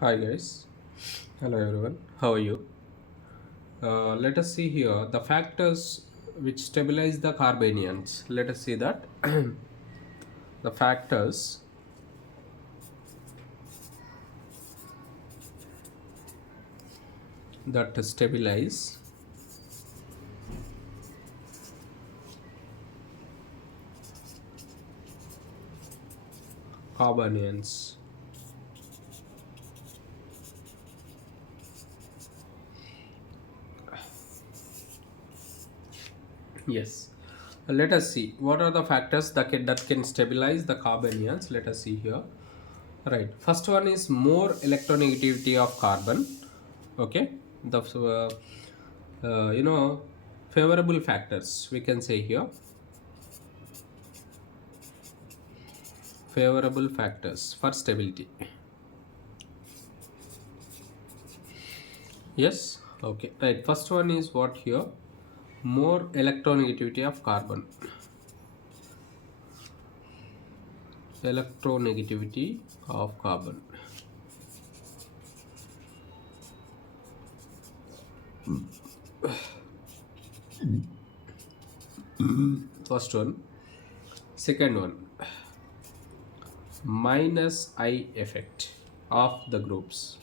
Hi guys, hello everyone. How are you? Let us see here the factors which stabilize the carbanions. Let us see that the factors that stabilize carbanions. Yes. Let us see what are the factors that can stabilize the carbanions. Let us see here. Right. First one is more electronegativity of carbon. Okay. The you know favorable factors we can say here. Favorable factors for stability. Yes. Okay. Right. First one is what here? More electronegativity of carbon. Electronegativity of carbon. First one. Second one. Minus I effect of the groups.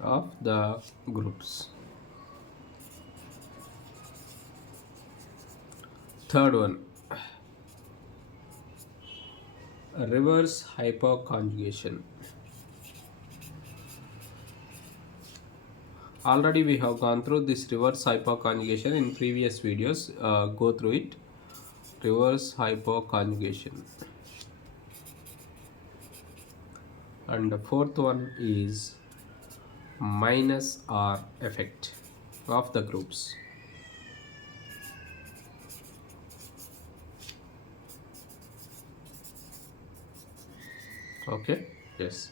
Of the groups. Third one. Reverse hyperconjugation. Already we have gone through this reverse hyperconjugation in previous videos. Go through it. Reverse hyperconjugation. And the fourth one is minus R effect of the groups. Okay. Yes.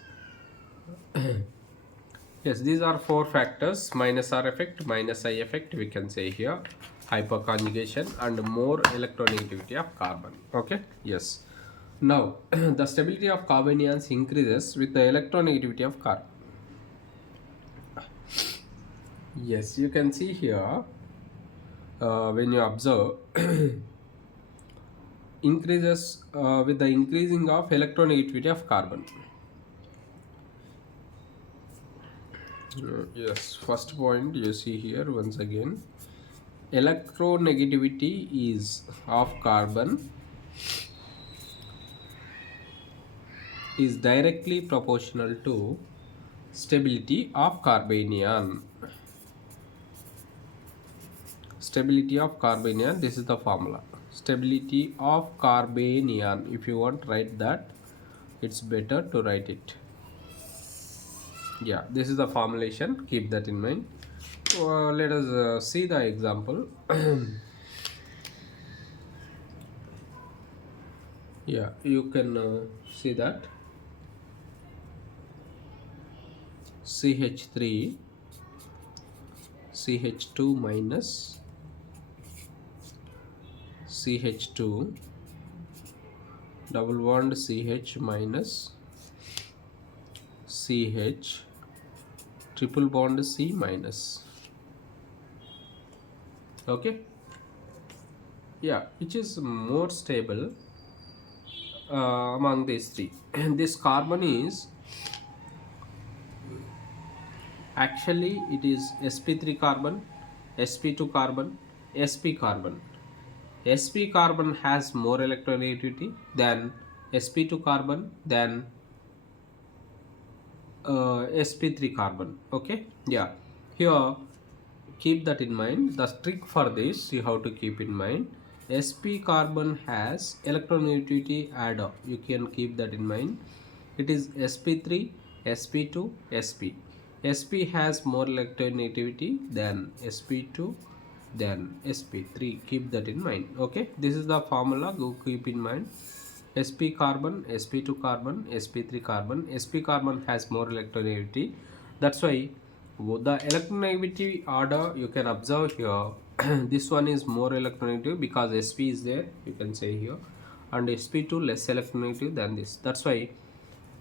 Yes, these are four factors: minus R effect, minus I effect, we can say here, hyperconjugation, and more electronegativity of carbon. Okay. Yes. Now the stability of carbanions increases with the electronegativity of carbon. Yes, you can see here, when you observe increases with the increasing of electronegativity of carbon. Yes, first point you see here once again, electronegativity is of carbon is directly proportional to stability of carbanion. Stability of carbanion, this is the formula. Stability of carbanion, if you want write that, it's better to write it. Yeah, this is the formulation, keep that in mind. Let us see the example. Yeah, you can see that CH3 CH2 minus CH2 double bond CH minus CH triple bond C minus. Okay. Yeah, which is more stable among these three. And this carbon is actually, it is sp3 carbon, sp2 carbon, sp carbon. Sp carbon has more electronegativity than sp2 carbon than sp3 carbon. Okay. Yeah, here keep that in mind. The trick for this you have to keep in mind, sp carbon has electronegativity adder, you can keep that in mind. It is sp3 sp2 sp. Sp has more electronegativity than sp2 than sp3, keep that in mind. Okay, this is the formula, go keep in mind. sp carbon, sp2 carbon, sp3 carbon. Sp carbon has more electronegativity, that's why the electronegativity order you can observe here. This one is more electronegative because sp is there, you can say here. and sp2 less electronegative than this. That's why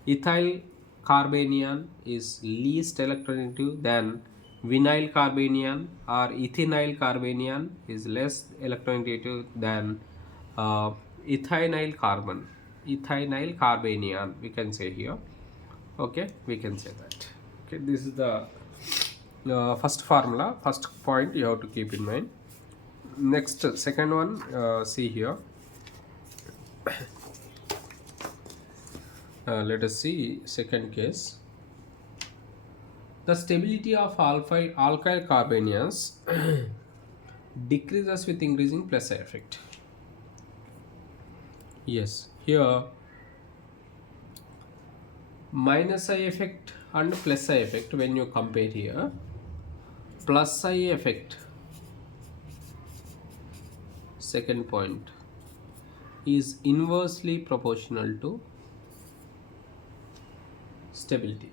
ethyl carbanion is least electronegative than vinyl carbanion, or ethynyl carbanion is less electronegative than uh, ethynyl carbon, ethynyl carbanion, we can say here. Okay, we can say that. Okay, this is the first formula, first point you have to keep in mind. Next, second one, see here. Let us see second case. The stability of alkyl carbanions decreases with increasing plus I effect. Yes, here minus I effect and plus I effect, when you compare here, plus I effect, second point, is inversely proportional to stability.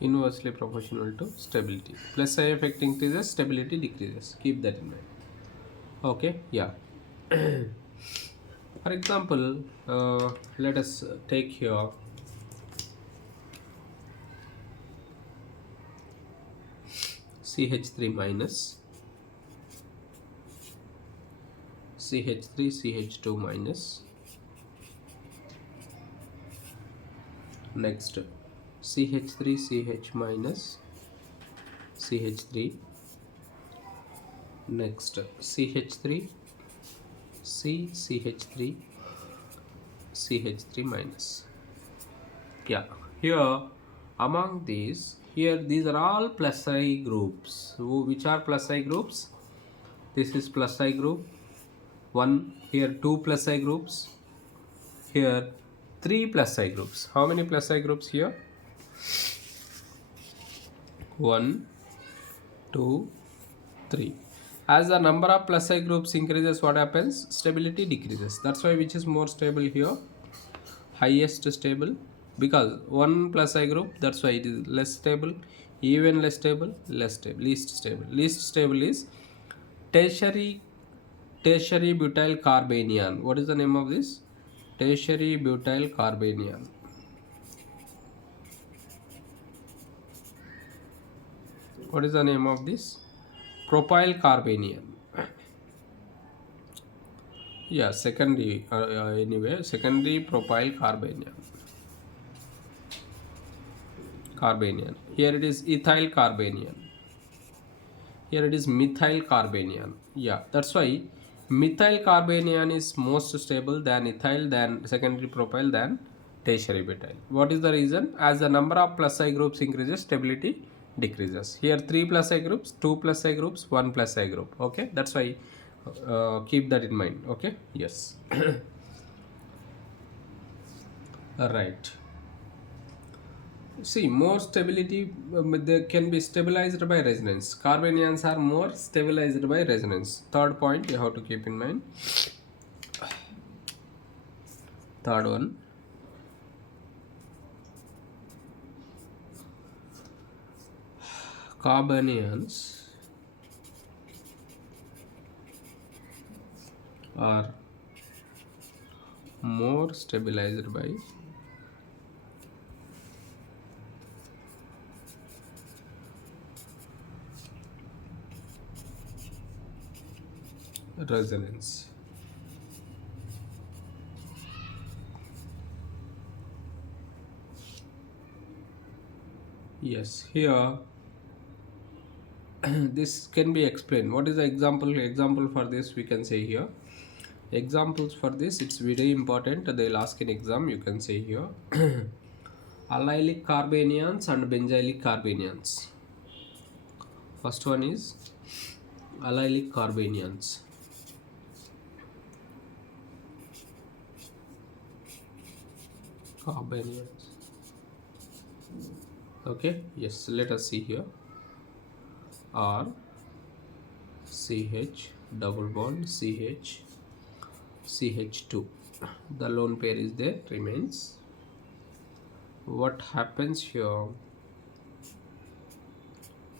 Inversely proportional to stability. Plus I effect increases, stability decreases. Keep that in mind. Okay, yeah. For example, let us take here CH3 minus, CH3 CH2 minus, next CH3 CH minus, CH3, next CH3 CH3 CH3 minus. Yeah, here among these, here these are all plus I groups. Which are plus I groups? This is plus I group 1, here 2 plus I groups, here 3 plus I groups. How many plus I groups here? 1, 2, 3. As the number of plus I groups increases, what happens? Stability decreases. That's why which is more stable here? Highest stable, because 1 plus I group, that's why it is less stable, even less stable, less stable, least stable. Least stable is tertiary butyl carbanion. What is the name of this? Tertiary butyl carbanion. What is the name of this? Propyl carbanion. Yeah, secondary, anyway, secondary propyl carbanion. Here it is ethyl carbanion. Here it is methyl carbanion. Yeah, that's why methyl carbanion is most stable than ethyl, than secondary propyl, than tertiary butyl. What is the reason? As the number of plus I groups increases, stability decreases. Here 3 plus I groups, 2 plus I groups, 1 plus I group. Okay, that's why keep that in mind. Okay, yes. All right. See, more stability, they can be stabilized by resonance. Carbanions are more stabilized by resonance. Third point you have to keep in mind. Third one. Carbanions are more stabilized by resonance. Yes, here this can be explained. What is the example for this? We can say here examples for this, it's very important, they'll ask in exam. You can say here allylic carbanions and benzylic carbanions. First one is allylic carbanions. Okay, yes, let us see here. R CH double bond CH CH2, the lone pair is there, remains. What happens here?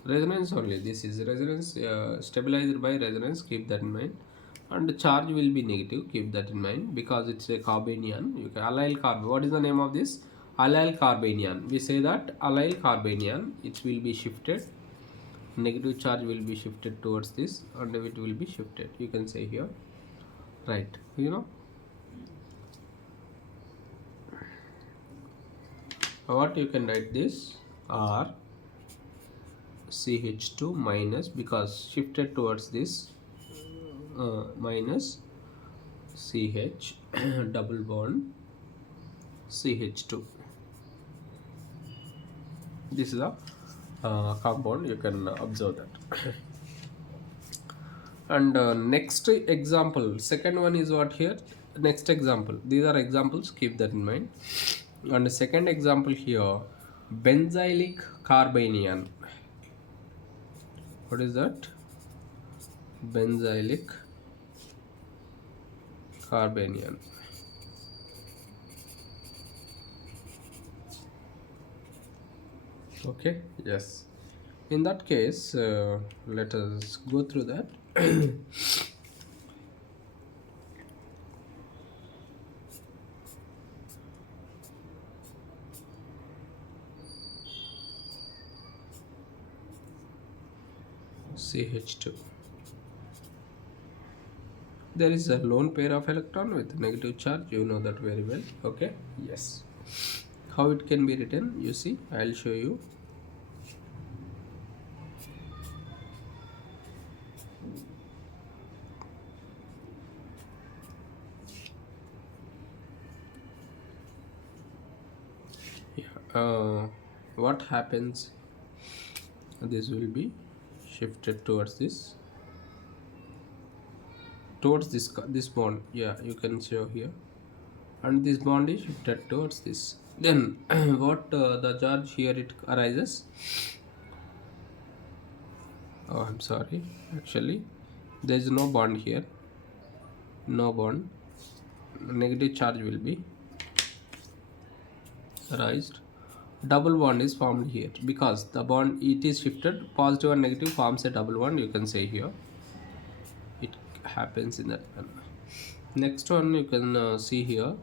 resonance only. This is resonance, stabilized by resonance, keep that in mind. And charge will be negative, keep that in mind, because it's a carbanion. You can allyl carbon. What is the name of this? Allyl carbanion. We say that allyl carbanion, it will be shifted, negative charge will be shifted towards this, and it will be shifted, you can say here, right? What you can write this, R CH2 minus, because shifted towards this, minus CH double bond CH2. This is a compound, you can observe that. And next example, second one is what here, next example, these are examples, keep that in mind. And the second example here, benzylic carbanion. What is that? Benzylic carbanion. Okay, yes. In that case, let us go through that. CH2. There is a lone pair of electron with negative charge, you know that very well. Okay, yes. How it can be written, you see, I'll show you. Yeah, what happens, this will be shifted towards this this bond, yeah, you can show here, and this bond is shifted towards this. Then what the charge here it arises, oh I'm sorry, actually there is no bond here, no bond, negative charge will be raised, double bond is formed here, because the bond it is shifted, positive and negative forms a double bond, you can say here, it happens in that manner. Next one you can see here,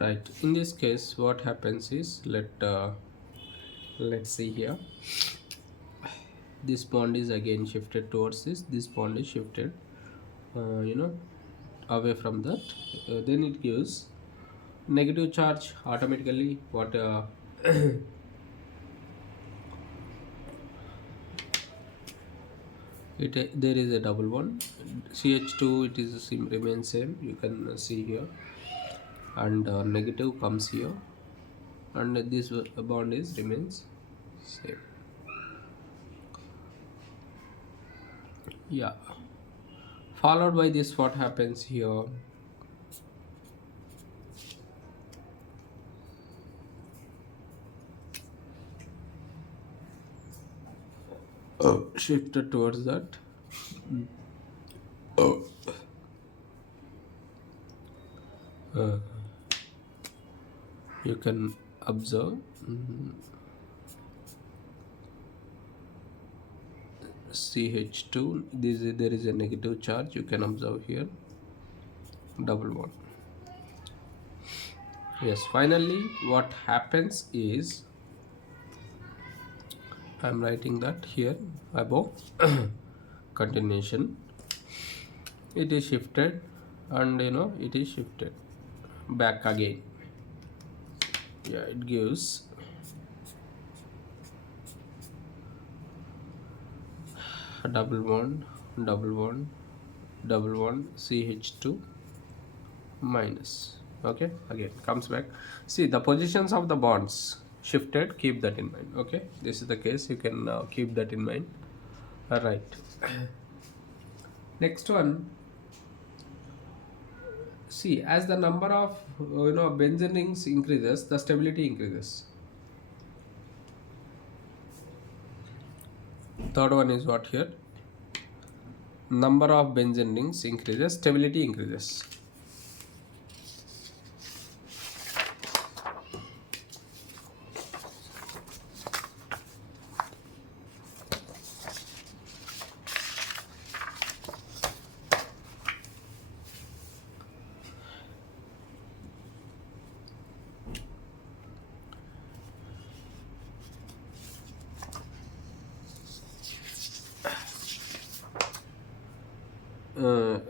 right? In this case what happens is, let's see here, this bond is again shifted towards this bond is shifted away from that, then it gives negative charge automatically. What there is a double bond, CH2, it is remains same, you can see here, and negative comes here, and this bond is remains same. Yeah, followed by this, what happens here, shifted towards that, you can observe, CH2, there is a negative charge, you can observe here, double bond. Yes, finally what happens is, I'm writing that here above, continuation, it is shifted, and it is shifted back again. Yeah, it gives a double bond, double bond, double bond, CH2 minus. Okay, again comes back. See, the positions of the bonds shifted, keep that in mind. Okay, this is the case, you can keep that in mind. All right. Next one, see, as the number of benzene rings increases, the stability increases. Third one is what here, number of benzene rings increases, stability increases.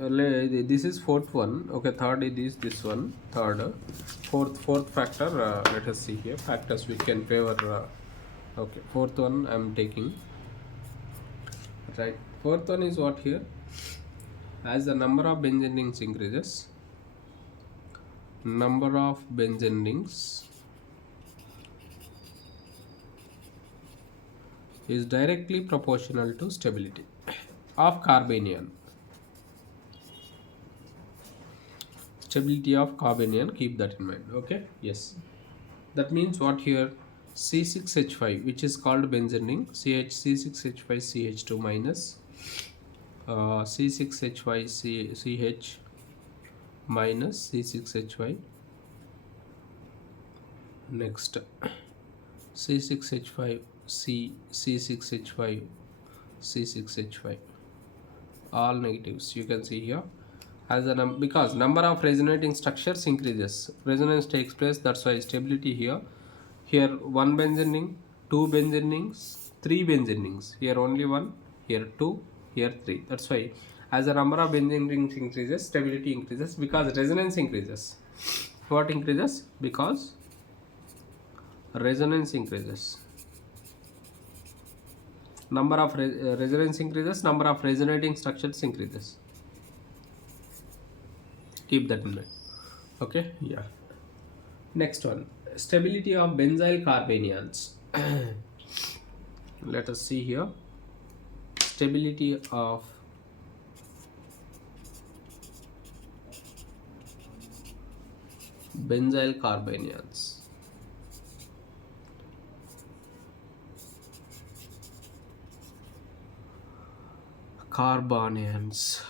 this is fourth one. Okay, third is this one. Third, fourth factor. Let us see here. Factors we can favor. Okay, fourth one I'm taking. Right. Fourth one is what here? As the number of benzene rings increases, number of benzene rings is directly proportional to stability of carbanion. Stability of carbanion, keep that in mind. Okay, yes, that means what here? C6H5, which is called benzene ring, C6H5 CH2 minus C6H5 CH minus C6H5. Next, C6H5 C6H5 C6H5, all negatives you can see here. As a because number of resonating structures increases, resonance takes place, that's why stability here. Here one benzene ring, two benzene rings, three benzene rings, here only one, here two, here three. That's why as the number of benzene rings increases, stability increases, because resonance increases. What increases? Because resonance increases. Number of resonance increases, number of resonating structures increases. Keep that in mind. Okay, yeah. Next one, stability of benzyl carbanions. Let us see here. Stability of benzyl carbanions.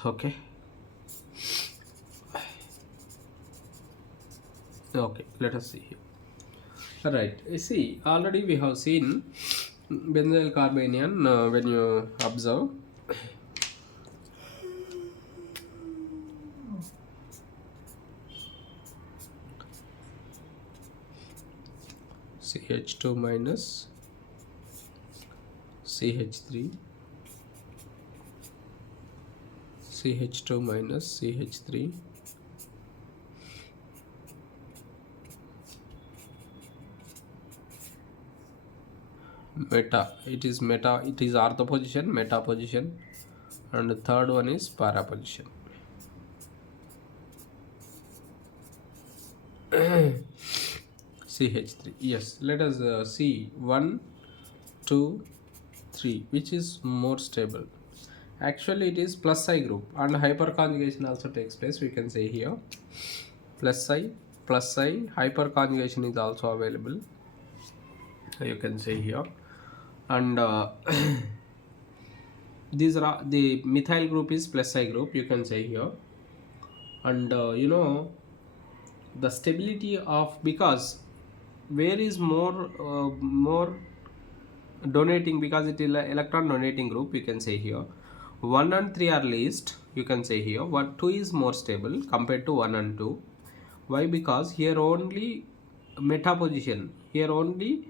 Okay. Okay, let us see here. All right, you see, already we have seen benzyl carbanion. When you observe, CH2 minus CH3, CH2 minus CH3, meta, it is ortho position, meta position, and the third one is para position. CH3, yes, let us see 1, 2, 3, which is more stable. Actually it is plus I group, and hyperconjugation also takes place. We can say here plus I hyperconjugation is also available, you can say here. And these are the methyl group is plus I group, you can say here. And the stability of, because where is more donating, because it is electron donating group, you can say here 1 and 3 are least, you can say here. 1, 2 is more stable compared to 1 and 2. Why? Because here only meta position, here only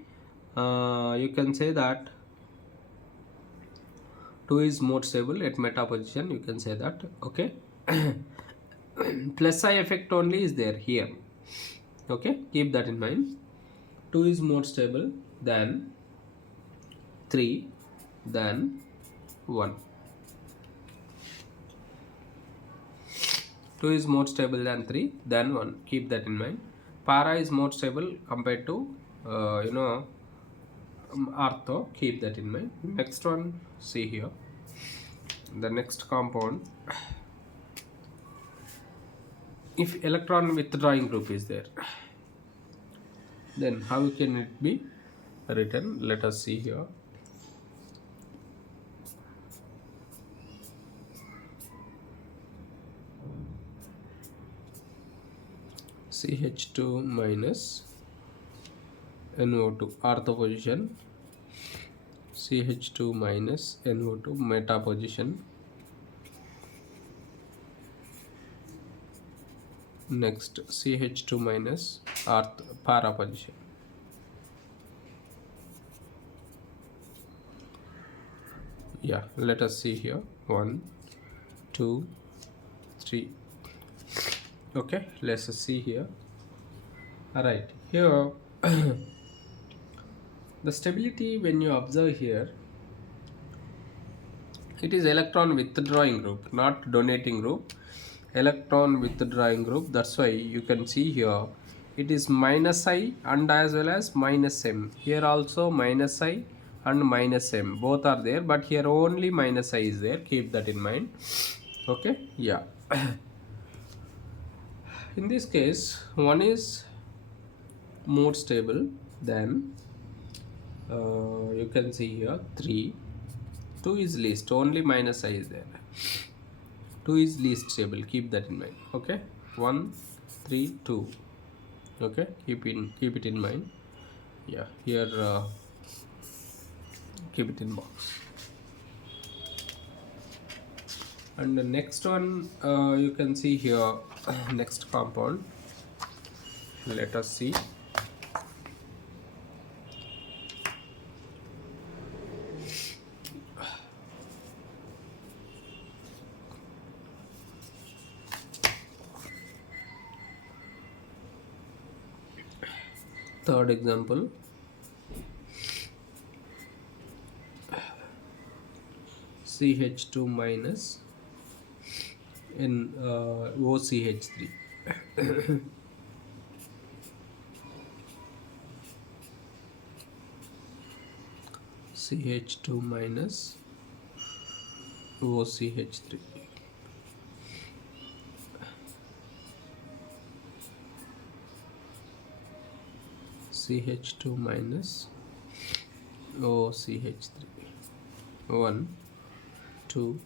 you can say that 2 is more stable at meta position, you can say that. Okay. Plus I effect only is there here. Okay, keep that in mind. 2 is more stable than 3 than 1. 2 is more stable than 3 than 1. Keep that in mind. Para is more stable compared to ortho. Keep that in mind. Next one, see here. The next compound, if electron withdrawing group is there, then how can it be written? Let us see here. CH2 minus NO2 ortho position, CH2 minus NO2 meta position. Next, CH2 minus para position. Yeah, let us see here. 1, 2, 3. Okay, let's see here. All right, here the stability, when you observe here, it is electron withdrawing group, not donating group. Electron withdrawing group, that's why you can see here it is minus I and as well as minus M. Here also minus I and minus M, both are there, but here only minus I is there. Keep that in mind. Okay, yeah. In this case, one is more stable than you can see here 3. 2 is least, only minus I is there. 2 is least stable, keep that in mind. Okay, 1 3 2. Okay, keep it in mind. Yeah, here keep it in box. And the next one, you can see here, next compound, let us see. Third example, CH2 minus in OCH3. CH2 minus OCH3. CH2 minus OCH3. 1 2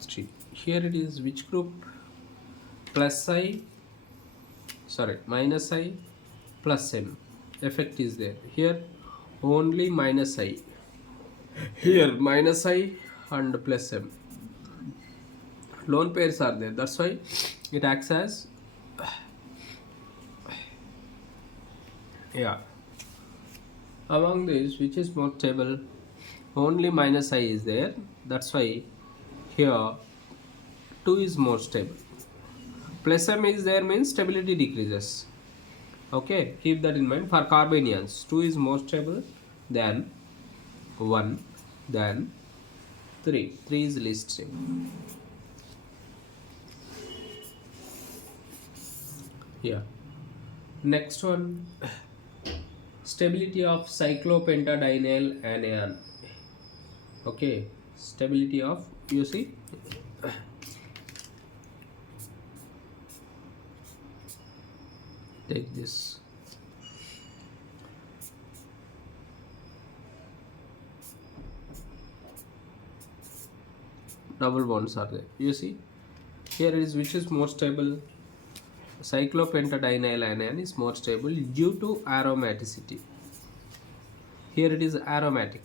3. Here it is which group? Plus I, sorry, minus I plus M. Effect is there. Here only minus I. Here minus I and plus M. Lone pairs are there. That's why it acts as, yeah. Among these, which is more stable? Only minus I is there. That's why here 2 is more stable. Plus M is there means stability decreases. Okay, keep that in mind. For carbanions, 2 is more stable than 1 than 3. 3 is least stable. Yeah. Next one, stability of cyclopentadienyl anion. Okay, stability of, you see, take this. Double bonds are there. You see, here it is which is more stable. Cyclopentadienyl anion is more stable due to aromaticity. Here it is aromatic.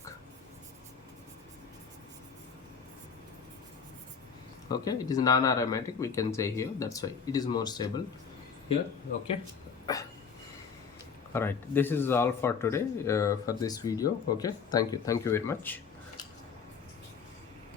Okay, it is non-aromatic, we can say here. That's why it is more stable here. Okay. All right, this is all for today, for this video. Okay, thank you very much.